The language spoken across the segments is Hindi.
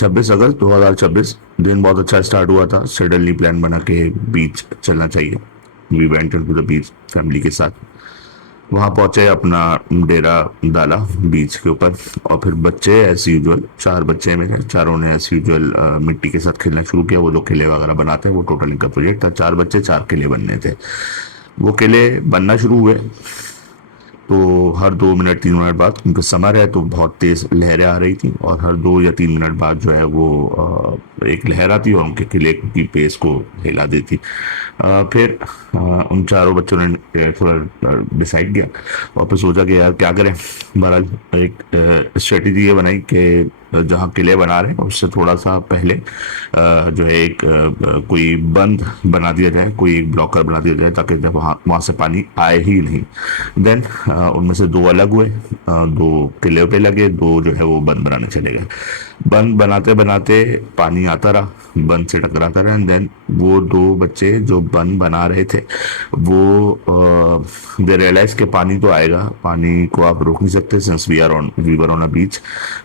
26 अगस्त 2026 दिन बहुत अच्छा स्टार्ट हुआ था। सडनली प्लान बना के बीच चलना चाहिए। We went to the beach family के साथ। वहां पहुंचे, अपना डेरा डाला बीच के ऊपर। और फिर बच्चे एज यूजुअल, 4 बच्चे मेरे, चारों ने एज यूजुअल मिट्टी के साथ खेलना शुरू किया। वो जो किले वगैरह बनाते हैं, वो टोटल इनका प्रोजेक्ट था। 4 बच्चे, 4 किले बनने थे। वो किले बनना शुरू हुए तो हर 2 मिनट 3 मिनट बाद, क्योंकि समर है तो बहुत तेज लहरें आ रही थी, और हर 2 या 3 मिनट बाद जो है वो एक लहर आती और उनके किले की पेस को हिला देती। फिर उन चारों बच्चों ने थोड़ा डिसाइड किया और फिर सोचा कि यार क्या करें। बहरहाल एक स्ट्रेटेजी ये बनाई कि जहाँ किले बना रहे हैं उससे थोड़ा सा पहले जो है एक कोई बंद बना दिया जाए, कोई एक ब्लॉकर बना दिया जाए, ताकि जब वहाँ वहाँ से पानी आए ही नहीं। देन उनमें से 2 अलग हुए, 2 किले पे लगे, 2 जो है वो बंद बनाने चले गए। बंद बनाते बनाते पानी आता रहा, बंद से टकराता रहा। एंड देन वो 2 बच्चे जो बंद बना रहे थे, वो दे रियलाइज के पानी तो आएगा, पानी को आप रोक नहीं सकते, since we were on a beach.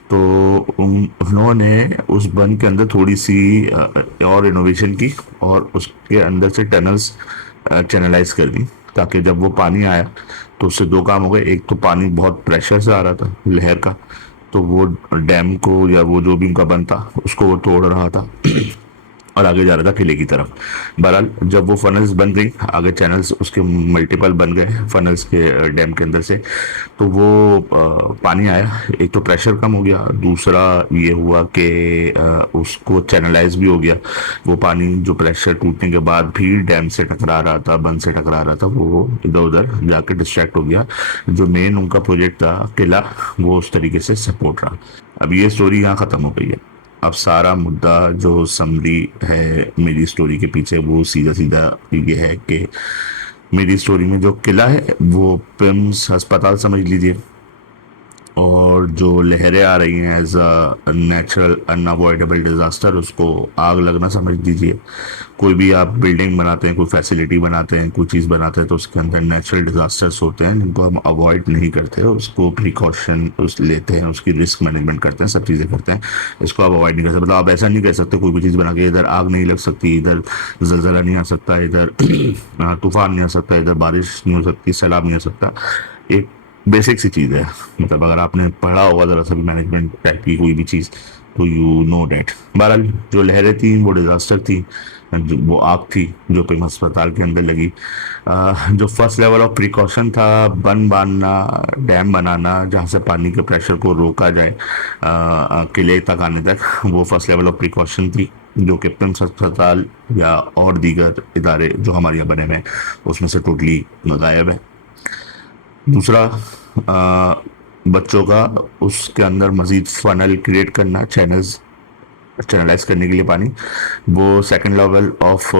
तो उन्होंने उस बंद के अंदर थोड़ी सी और इनोवेशन की, और उसके अंदर से टनल्स चैनलाइज कर दी, ताकि जब वो पानी आया तो उससे 2 काम हो गए। एक तो पानी बहुत प्रेशर से आ रहा था, लहर का, तो वो डैम को या वो जो भी उनका बंद था उसको वो तोड़ रहा था और आगे जा रहा था किले की तरफ। बहरहाल जब वो फनल्स बन गई, आगे चैनल्स उसके मल्टीपल बन गए फनल्स के डैम के अंदर से, तो वो पानी आया। एक तो प्रेशर कम हो गया, दूसरा ये हुआ कि उसको चैनलाइज भी हो गया। वो पानी जो प्रेशर टूटने के बाद भी डैम से टकरा रहा था, बंद से टकरा रहा था, वो इधर उधर जाके डिस्ट्रैक्ट हो गया। जो मेन उनका प्रोजेक्ट था किला, वो उस तरीके से सपोर्ट रहा। अब ये स्टोरी यहाँ खत्म हो गई है। अब सारा मुद्दा जो समरी है मेरी स्टोरी के पीछे, वो सीधा सीधा ये है कि मेरी स्टोरी में जो किला है वो पिम्स अस्पताल समझ लीजिए, और जो लहरें आ रही हैं as a natural unavoidable disaster, उसको आग लगना समझ लीजिए। कोई भी आप बिल्डिंग बनाते हैं, कोई फैसिलिटी बनाते हैं, कोई चीज़ बनाते हैं, तो उसके अंदर नेचुरल डिजास्टर्स होते हैं जिनको हम अवॉइड नहीं करते, उसको प्रिकॉशन उस लेते हैं, उसकी रिस्क मैनेजमेंट करते हैं, सब चीज़ें करते हैं। इसको आप अवॉइड नहीं कर सकते। मतलब आप ऐसा नहीं कह सकते कोई भी चीज़ बना के इधर आग नहीं लग सकती, इधर जलजला नहीं आ सकता, इधर तूफान नहीं आ सकता, इधर बारिश नहीं हो सकती, सैलाब नहीं आ सकता। एक बेसिक सी चीज़ है। मतलब अगर आपने पढ़ा होगा जरा सा भी मैनेजमेंट टाइप की कोई भी चीज़, तो यू नो डैट। बहरहाल जो लहरें थी वो डिजास्टर थी, वो आग थी जो पिम अस्पताल के अंदर लगी। जो फर्स्ट लेवल ऑफ प्रिकॉशन था, बन बांधना, डैम बनाना जहाँ से पानी के प्रेशर को रोका जाए किले तक आने तक, वो फर्स्ट लेवल ऑफ प्रिकॉशन थी, जो कि पिम्स अस्पताल या और दीगर इदारे जो हमारे यहाँ बने हुए हैं उसमें से टोटली गायब है। दूसरा, आ, बच्चों का उसके अंदर मजीद फनल क्रिएट करना, चैनल्स चैनलाइज करने के लिए पानी, वो सेकंड लेवल ऑफ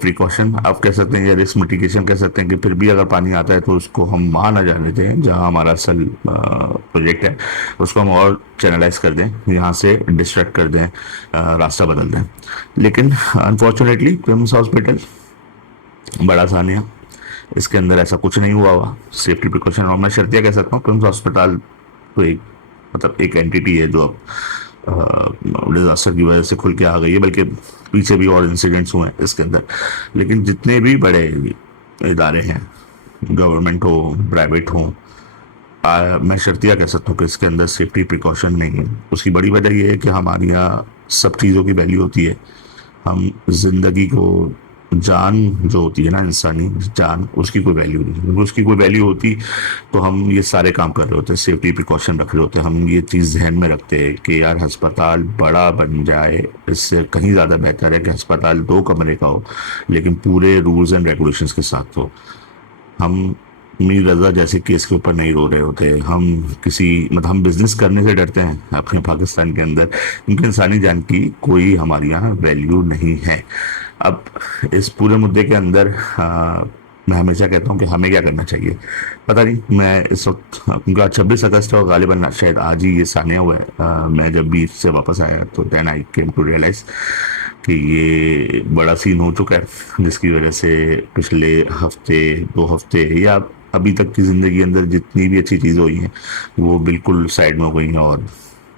प्रिकॉशन आप कह सकते हैं, या रिस्क मिटिगेशन कह सकते हैं। कि फिर भी अगर पानी आता है तो उसको हम वहाँ ना जाने दें जहाँ हमारा असल प्रोजेक्ट है, उसको हम और चैनलाइज कर दें, यहाँ से डिस्ट्रैक्ट कर दें, रास्ता बदल दें। लेकिन अनफॉर्चुनेटली पिम्स हॉस्पिटल बड़ा सानिया, इसके अंदर ऐसा कुछ नहीं हुआ सेफ्टी प्रिकॉशन, और मैं शर्तिया कह सकता हूँ पिम्स हॉस्पिटल तो एक, मतलब एक एंटिटी है जो अब डिजास्टर की वजह से खुल के आ गई है। बल्कि पीछे भी और इंसिडेंट्स हुए हैं इसके अंदर। लेकिन जितने भी बड़े इदारे हैं, गवर्नमेंट हो, प्राइवेट हो, मैं शर्तिया कह सकता हूँ कि इसके अंदर सेफ्टी प्रिकॉशन नहीं है। उसकी बड़ी वजह यह है कि हमारे यहाँ सब चीज़ों की वैल्यू होती है। हम जिंदगी को, जान जो होती है ना, इंसानी जान, उसकी कोई वैल्यू नहीं। अगर उसकी कोई वैल्यू होती तो हम ये सारे काम कर रहे होते, सेफ्टी प्रिकॉशन रख रहे होते, हम ये चीज़ ध्यान में रखते हैं कि यार अस्पताल बड़ा बन जाए, इससे कहीं ज़्यादा बेहतर है कि अस्पताल 2 कमरे का हो लेकिन पूरे रूल्स एंड रेगुलेशंस के साथ हो। हम मीर रजा जैसे केस के ऊपर नहीं रो रहे होते। हम किसी, मतलब हम बिजनेस करने से डरते हैं अपने पाकिस्तान के अंदर, क्योंकि इंसानी जान की कोई हमारे यहाँ वैल्यू नहीं है। अब इस पूरे मुद्दे के अंदर मैं हमेशा कहता हूँ कि हमें क्या करना चाहिए। पता नहीं, मैं इस वक्त, क्योंकि आज 26 अगस्त है और गालिबन शायद आज ही ये सानिया हुआ है, मैं जब बीच से वापस आया तो then I came to realise कि ये बड़ा सीन हो चुका है, जिसकी वजह से पिछले हफ्ते 2 हफ्ते या अभी तक की ज़िंदगी अंदर जितनी भी अच्छी चीज़ें हुई हैं वो बिल्कुल साइड में हो गई हैं, और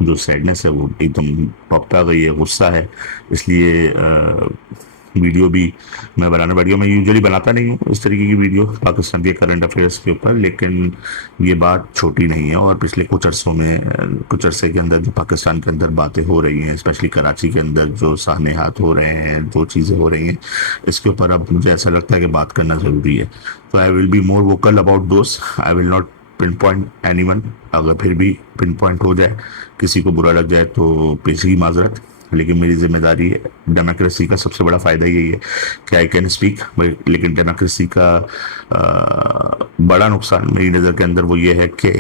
जो सैडनेस है वो एकदम टॉप पे आ गई है, गुस्सा है। इसलिए वीडियो भी मैं बनाने बैठ गया। मैं यूजुअली बनाता नहीं हूँ इस तरीके की वीडियो पाकिस्तान के करंट अफेयर्स के ऊपर, लेकिन ये बात छोटी नहीं है। और पिछले कुछ अरसों में कुछ अरसे के अंदर जो पाकिस्तान के अंदर बातें हो रही हैं, स्पेशली कराची के अंदर जो सानेहात हो रहे हैं, जो चीज़ें हो रही हैं, इसके ऊपर अब मुझे ऐसा लगता है कि बात करना ज़रूरी है। तो I will be more vocal about those. I will not pin point any one. अगर फिर भी पिन पॉइंट हो जाए, किसी को बुरा लग जाए, तो पेशगी माजरत। लेकिन मेरी जिम्मेदारी है। डेमोक्रेसी का सबसे बड़ा फ़ायदा यही है कि आई कैन स्पीक। लेकिन डेमोक्रेसी का बड़ा नुकसान मेरी नज़र के अंदर वो ये है कि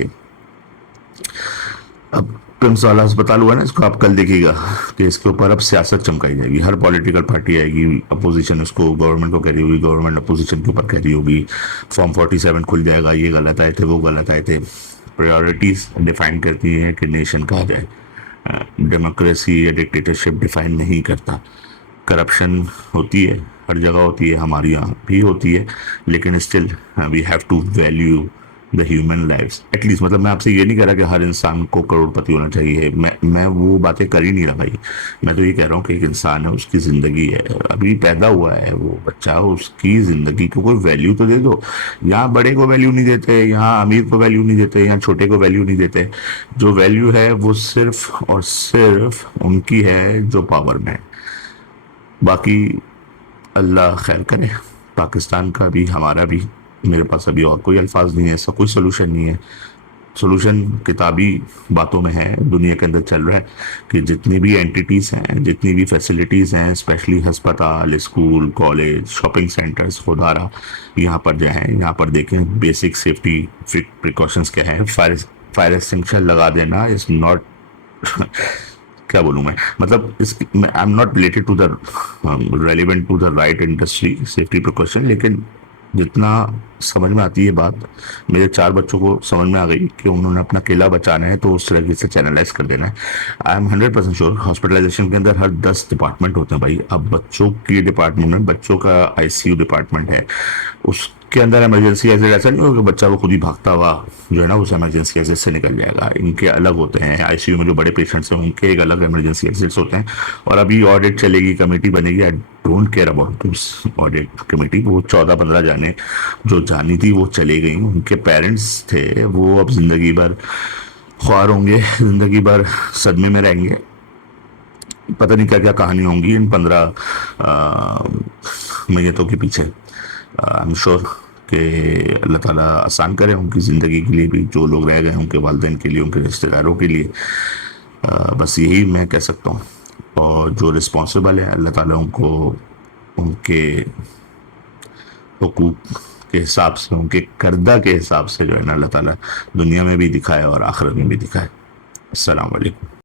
अब पिम्स वाला अस्पताल हुआ ना, इसको आप कल देखिएगा कि इसके ऊपर अब सियासत चमकाई जाएगी। हर पॉलिटिकल पार्टी आएगी, अपोजिशन इसको गवर्नमेंट को कह रही होगी, गवर्नमेंट अपोजिशन के ऊपर कह रही होगी। फॉर्म 47 खुल जाएगा, ये गलत आए थे, वो गलत आए थे। प्रायोरिटीज डिफाइन करती हैं कि नेशन कहा जाए। डेमोक्रेसी या डिक्टेटरशिप डिफाइन नहीं करता। करप्शन होती है, हर जगह होती है, हमारे यहाँ भी होती है, लेकिन still we have to value the human lifes at least. मतलब मैं आपसे ये नहीं कह रहा कि हर इंसान को करोड़पति होना चाहिए, मैं वो बातें कर ही नहीं रहा भाई। मैं तो ये कह रहा हूँ कि एक इंसान है, उसकी ज़िंदगी है, अभी पैदा हुआ है वो बच्चा, उसकी ज़िंदगी को कोई वैल्यू तो दे दो। यहाँ बड़े को वैल्यू नहीं देते, यहाँ अमीर को वैल्यू नहीं देते, यहाँ छोटे को वैल्यू नहीं देते। जो वैल्यू है वो सिर्फ और सिर्फ उनकी है जो पावर में है। बाकी अल्लाह खैर करे, पाकिस्तान का भी हमारा भी। मेरे पास अभी और कोई अल्फाज नहीं है, ऐसा कोई सोल्यूशन नहीं है। सोल्यूशन किताबी बातों में है, दुनिया के अंदर चल रहा है कि जितनी भी एंटिटीज़ हैं, जितनी भी फैसिलिटीज़ हैं, स्पेशली अस्पताल, स्कूल, कॉलेज, शॉपिंग सेंटर्स, खुदारा, यहाँ पर जो है, यहाँ पर देखें बेसिक सेफ्टी प्रिकॉशंस क्या है। फायर एक्सटिंग्विशर लगा देना इज़ नॉट क्या बोलूँ मैं, मतलब इस I am not related to the relevant to the right industry safety precaution, लेकिन जितना समझ में आती है बात, मेरे 4 बच्चों को समझ में आ गई कि उन्होंने अपना किला बचाना है तो उस तरीके से चैनलाइज कर देना है। आई एम 100% श्योर हॉस्पिटलाइजेशन के अंदर हर 10 डिपार्टमेंट होते हैं भाई। अब बच्चों के डिपार्टमेंट में बच्चों का आईसीयू डिपार्टमेंट है, उसके अंदर इमरजेंसी एग्जिट ऐसा नहीं होगा कि बच्चा वो खुद ही भागता हुआ जो है ना उस इमरजेंसी एग्जिट से निकल जाएगा। इनके अलग होते हैं, आईसीयू में जो बड़े पेशेंट्स हैं उनके एक अलग इमरजेंसी एग्जिट्स होते हैं। और अभी ऑडिट चलेगी, कमेटी बनेगी। I don't care about this audit committee. वो 14-15 जाने जो जानी थी वो चले गई। उनके पेरेंट्स थे, वो अब जिंदगी भर ख्वार होंगे, जिंदगी भर सदमे में रहेंगे। पता नहीं क्या क्या कहानी होंगी इन 15 मैयतों के पीछे। आई एम श्योर कि अल्लाह ताला आसान करे उनकी ज़िंदगी के लिए भी, जो लोग रह गए उनके वालिदैन के लिए, उनके रिश्तेदारों के लिए। बस यही मैं कह सकता हूँ। और जो रिस्पॉन्सिबल है, अल्लाह ताला उनको उनके हुकूक के हिसाब से, उनके कर्दा के हिसाब से जो है ना अल्लाह ताला दुनिया में भी दिखाए और आखिरत में भी दिखाए। अस्सलाम वालेकुम।